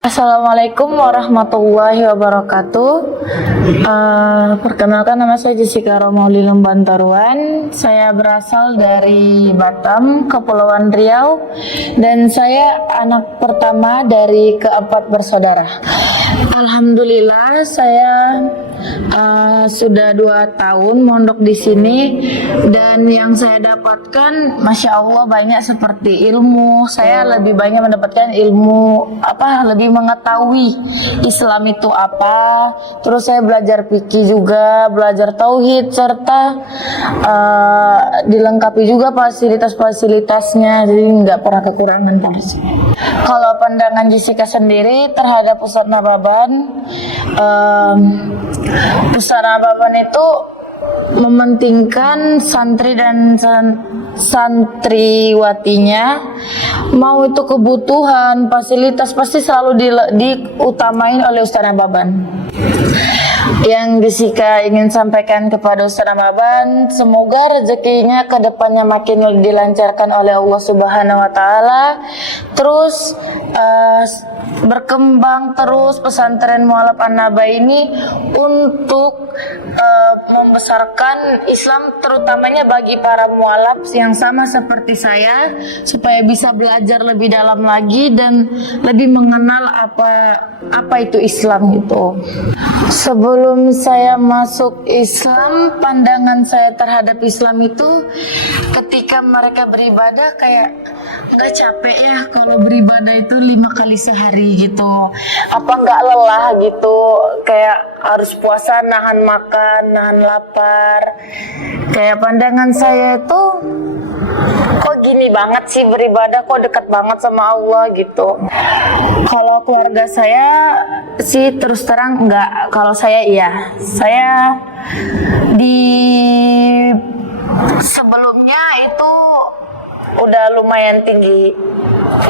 Assalamualaikum warahmatullahi wabarakatuh. Perkenalkan, nama saya Jessica Romauli Lembantaruan. Saya berasal dari Batam, Kepulauan Riau, dan saya anak pertama dari keempat bersaudara. Alhamdulillah, saya sudah 2 tahun mondok di sini, dan yang saya dapatkan, masya Allah, banyak seperti ilmu. Saya lebih banyak mendapatkan ilmu lebih mengetahui Islam itu apa. Terus saya belajar fikih juga, belajar tauhid, serta dilengkapi juga fasilitas-fasilitasnya, jadi nggak pernah kekurangan di sini. Kalau pandangan Jessica sendiri terhadap Ustadz Nababan, Ustadz Nababan itu mementingkan santri dan santriwatinya. Mau itu kebutuhan, fasilitas, pasti selalu diutamain oleh Ustadz Nababan. Yang Jessica ingin sampaikan kepada Ustadz Nababan, semoga rezekinya ke depannya makin dilancarkan oleh Allah Subhanahu wa Ta'ala. Terus berkembang terus pesantren Mualaf An-Naba ini untuk membesarkan Islam, terutamanya bagi para mualaf yang sama seperti saya, supaya bisa belajar lebih dalam lagi dan lebih mengenal apa itu Islam gitu. Sebelum saya masuk Islam, pandangan saya terhadap Islam itu ketika mereka beribadah kayak nggak capek ya kalau beribadah itu 5 kali sehari gitu, apa nggak lelah gitu, kayak harus puasa nahan makan, nahan lapar. Kayak pandangan saya itu, kok gini banget sih beribadah, kok dekat banget sama Allah gitu. Kalau keluarga saya sih terus terang enggak. Kalau saya iya, saya di sebelumnya itu udah lumayan tinggi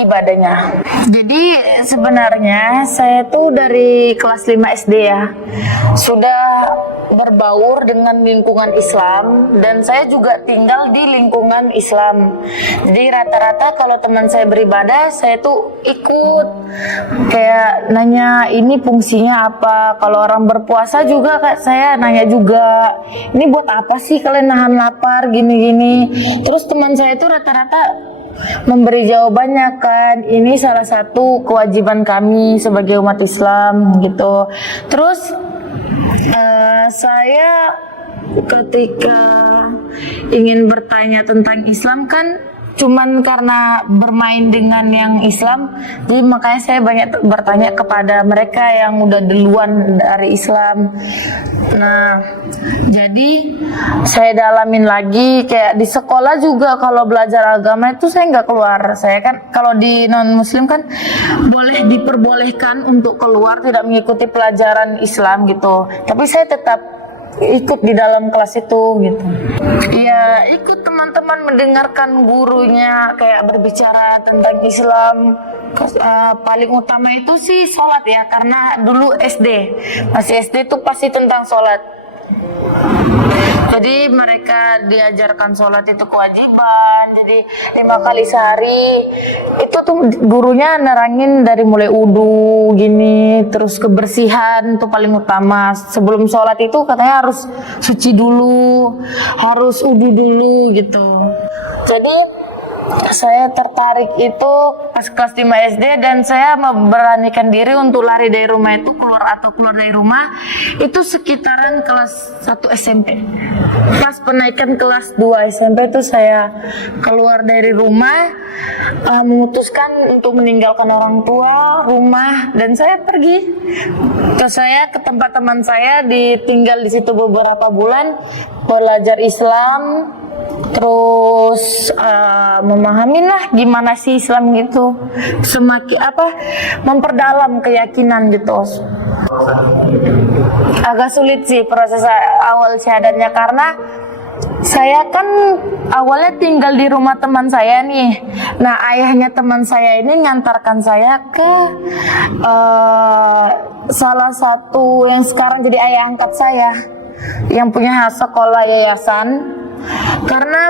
ibadahnya. Jadi sebenarnya saya tuh dari kelas 5 SD ya sudah berbaur dengan lingkungan Islam, dan saya juga tinggal di lingkungan Islam. Jadi rata-rata kalau teman saya beribadah, saya tuh ikut, kayak nanya ini fungsinya apa. Kalau orang berpuasa juga Kak, saya nanya juga, ini buat apa sih kalian nahan lapar gini-gini. Terus teman saya itu rata-rata memberi jawabannya, kan ini salah satu kewajiban kami sebagai umat Islam gitu. Terus saya ketika ingin bertanya tentang Islam kan cuman karena bermain dengan yang Islam, jadi makanya saya banyak bertanya kepada mereka yang udah duluan dari Islam. Nah, jadi saya dalamin lagi, kayak di sekolah juga kalau belajar agama itu saya nggak keluar. Saya kan kalau di non muslim kan diperbolehkan untuk keluar, tidak mengikuti pelajaran Islam gitu, tapi saya tetap ikut di dalam kelas itu gitu. Ya, ikut teman-teman mendengarkan gurunya kayak berbicara tentang Islam. Paling utama itu sih sholat ya, karena dulu masih SD itu pasti tentang sholat. Jadi mereka diajarkan sholat itu kewajiban, jadi 5 kali sehari. Itu tuh gurunya nerangin dari mulai wudu gini, terus kebersihan itu paling utama. Sebelum sholat itu katanya harus suci dulu, harus wudu dulu gitu. Jadi saya tertarik itu pas kelas 5 SD, dan saya memberanikan diri untuk lari dari rumah itu, keluar dari rumah itu sekitaran kelas 1 SMP. Pas penaikan kelas 2 SMP itu saya keluar dari rumah, memutuskan untuk meninggalkan orang tua, rumah, dan saya pergi. Saya ke tempat teman saya, ditinggal di situ beberapa bulan, belajar Islam. Terus memahami lah gimana sih Islam gitu, semakin memperdalam keyakinan gitu. Agak sulit sih proses awal syahadatnya, karena saya kan awalnya tinggal di rumah teman saya nih. Nah, ayahnya teman saya ini ngantarkan saya ke salah satu yang sekarang jadi ayah angkat saya, yang punya sekolah yayasan. Karena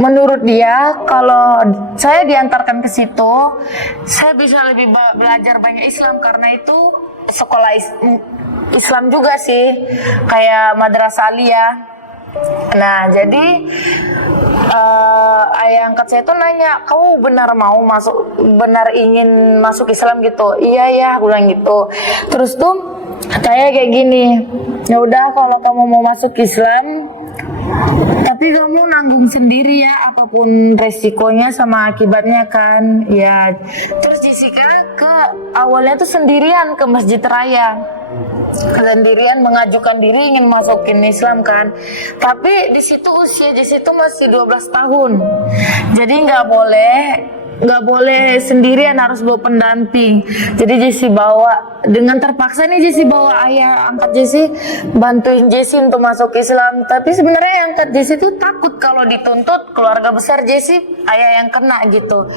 menurut dia kalau saya diantarkan ke situ, saya bisa lebih belajar banyak Islam karena itu sekolah Islam juga sih, kayak madrasah aliyah. Nah, jadi ayah angkat saya tuh nanya, kamu benar ingin masuk Islam gitu? Iya ya, aku bilang gitu. Terus tuh saya kayak gini, ya udah kalau kamu mau masuk Islam, tapi kamu nanggung sendiri ya apapun resikonya sama akibatnya kan. Ya, terus Jessica awalnya tuh sendirian ke Masjid Raya. Sendirian mengajukan diri ingin masukin Islam kan, tapi di situ usia Jesse itu masih 12 tahun, jadi nggak boleh sendirian, harus bawa pendamping. Jadi Jesse bawa, dengan terpaksa nih Jesse bawa ayah angkat Jesse bantuin Jesse untuk masuk Islam. Tapi sebenarnya ayah angkat Jesse itu takut kalau dituntut keluarga besar Jesse, ayah yang kena gitu.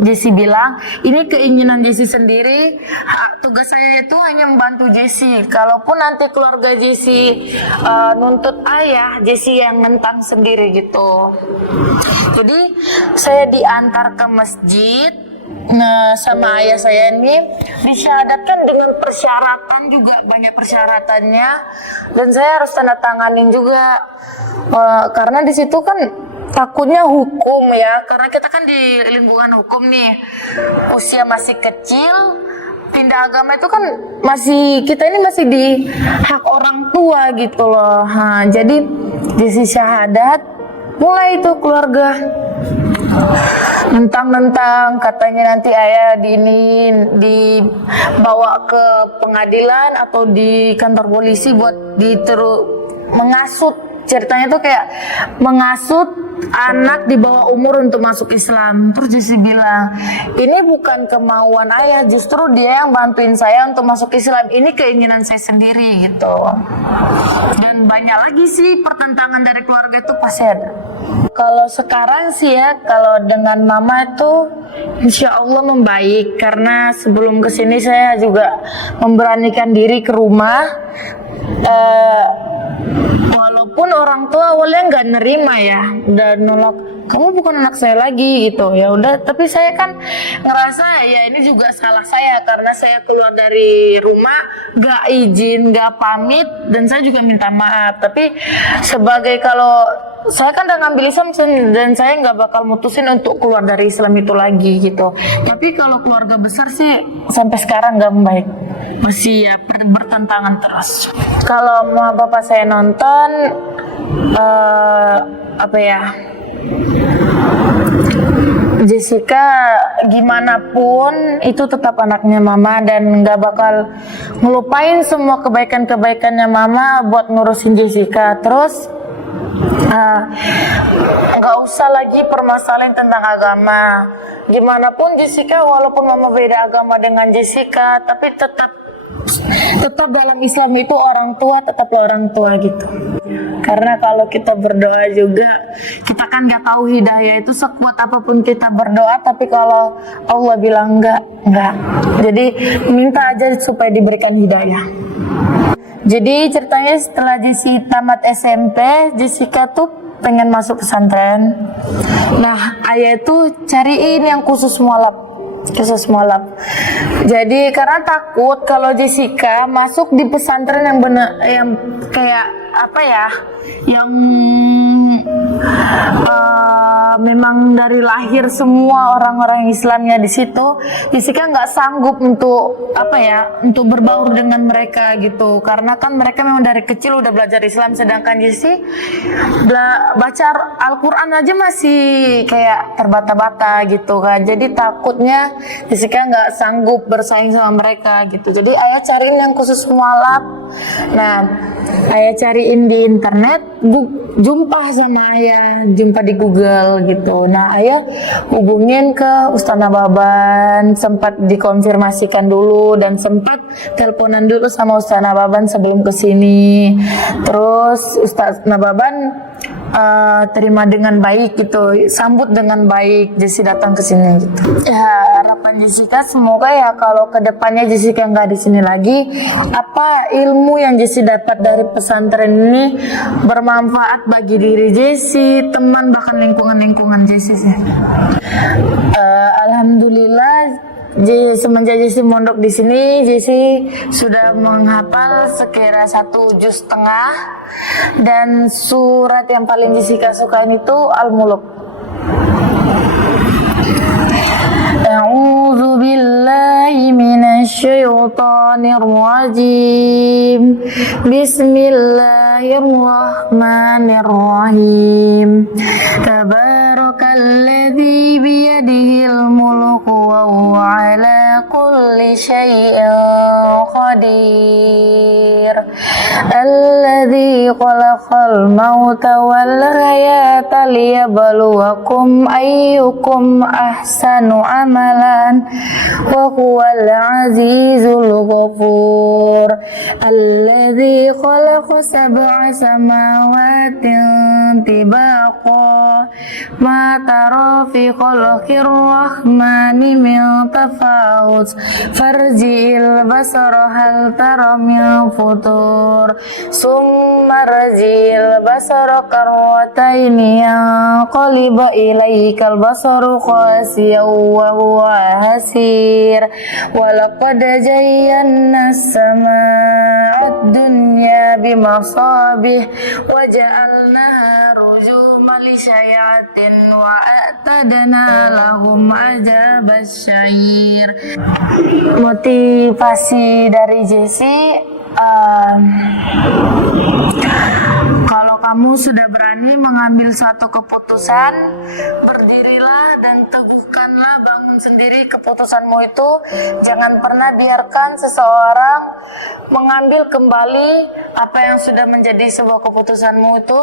Jesse bilang ini keinginan Jesse sendiri, tugas saya itu hanya membantu Jesse. Kalaupun nanti keluarga Jesse nuntut ayah, Jesse yang nentang sendiri gitu. Jadi saya diantar ke masjid. Nah, sama ayah saya ini disyahadatkan dengan persyaratan juga, banyak persyaratannya, dan saya harus tanda tanganin juga karena di situ kan takutnya hukum ya, karena kita kan di lingkungan hukum nih, usia masih kecil, pindah agama itu kan kita ini masih di hak orang tua gitu loh. Jadi di syahadat mulai itu keluarga nentang katanya nanti ayah dibawa ke pengadilan atau di kantor polisi buat mengasut. Ceritanya tuh kayak mengasut anak di bawah umur untuk masuk Islam. Terus Jesse bilang, ini bukan kemauan ayah, justru dia yang bantuin saya untuk masuk Islam. Ini keinginan saya sendiri gitu. Dan banyak lagi sih pertentangan dari keluarga itu pasti ada. Kalau sekarang sih ya, kalau dengan mama itu insya Allah membaik. Karena sebelum kesini saya juga memberanikan diri ke rumah. Walaupun orang tua awalnya nggak nerima ya, udah nolak, kamu bukan anak saya lagi gitu. Ya udah, tapi saya kan ngerasa ya ini juga salah saya karena saya keluar dari rumah nggak izin, nggak pamit, dan saya juga minta maaf. Tapi sebagai kalau saya kan udah ngambil Islam dan saya nggak bakal mutusin untuk keluar dari Islam itu lagi gitu. Tapi kalau keluarga besar sih sampai sekarang nggak membaik, masih ya bertentangan terus. Kalau mau bapak saya nonton Jessica gimana pun itu tetap anaknya mama dan nggak bakal ngelupain semua kebaikan-kebaikannya mama buat ngurusin Jessica. Terus nggak usah lagi permasalahan tentang agama. Gimana pun Jessica, walaupun mama beda agama dengan Jessica, tapi tetap dalam Islam itu orang tua tetaplah orang tua gitu. Karena kalau kita berdoa juga, kita kan nggak tahu hidayah itu sekuat apapun kita berdoa, tapi kalau Allah bilang enggak. Jadi minta aja supaya diberikan hidayah. Jadi ceritanya setelah Jessica tamat SMP, Jessica tuh pengen masuk pesantren. Nah, ayah itu cariin yang khusus mualaf. Jadi karena takut kalau Jessica masuk di pesantren yang kayak yang memang dari lahir semua orang-orang Islamnya di situ, Jessica nggak sanggup untuk untuk berbaur dengan mereka gitu, karena kan mereka memang dari kecil udah belajar Islam, sedangkan Jessi baca Al-Quran aja masih kayak terbata-bata gitu kan. Jadi takutnya Jessica nggak sanggup bersaing sama mereka gitu. Jadi ayah cariin yang khusus mualaf. Nah, ayah cariin di internet, jumpa di Google gitu. Nah, ayah hubungin ke Ustaz Nababan, sempat dikonfirmasikan dulu dan sempat teleponan dulu sama Ustaz Nababan sebelum kesini. Terus Ustaz Nababan terima dengan baik gitu, sambut dengan baik Jesse datang ke sini gitu. Ya harapan Jessica semoga ya kalau kedepannya Jessica nggak di sini lagi, apa ilmu yang Jesse dapat dari pesantren ini bermanfaat bagi diri Jesse, teman bahkan lingkungan Jesse sih. Alhamdulillah. Semenjak Jesse mondok di sini, Jesse sudah menghafal sekira 1,5 juz, dan surat yang paling Jessica sukain itu Al-Muluk. A'udzu billahi minasy syaithanir rajim. Bismillahirrahmanirrahim. Tabarakalladzi biyadihil mulku wa huwa ala kulli syai'in qadir. Alladzi khalaqal mauta wal hayata liyabluwakum ayyukum ahsanu amalan wa huwal azizul ghafur. Alladzi khalaqa sab'a samawati tibaqa ma tara fi khalqir rahmani min tafawut farji'il basara hal tara min futur summa rji'il basara karrataini yanqalibu ilaikal basaru khasiyan wa huwa hasir wa laqad zayyana as-samaa'a ad-dunya bimasabih wa ja'alnaha rujuman lisyayatin wa a'tadna lahum adzabas syair. Motivasi dari Jesse, kalau kamu sudah berani mengambil suatu keputusan, berdirilah dan teguhkanlah, bangun sendiri keputusanmu itu. Jangan pernah biarkan seseorang mengambil kembali apa yang sudah menjadi sebuah keputusanmu itu,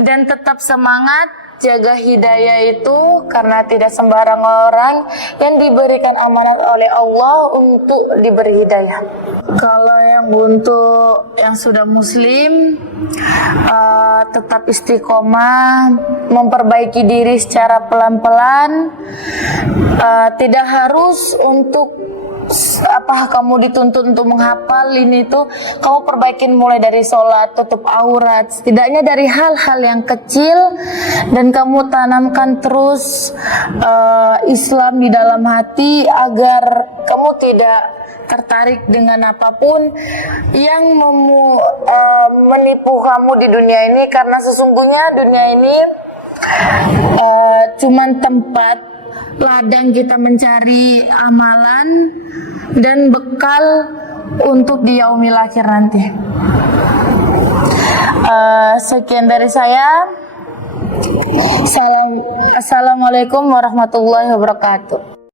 dan tetap semangat. Jaga hidayah itu, karena tidak sembarang orang yang diberikan amanat oleh Allah untuk diberi hidayah. Kalau yang untuk yang sudah muslim, tetap istiqomah, memperbaiki diri secara pelan-pelan. Tidak harus untuk kamu dituntut untuk menghafal ini tuh, kamu perbaikin mulai dari sholat, tutup aurat, setidaknya dari hal-hal yang kecil, dan kamu tanamkan terus Islam di dalam hati agar kamu tidak tertarik dengan apapun yang menipu kamu di dunia ini, karena sesungguhnya dunia ini cuman tempat ladang kita mencari amalan dan bekal untuk di yaumil akhir nanti. Sekian dari saya. Assalamualaikum warahmatullahi wabarakatuh.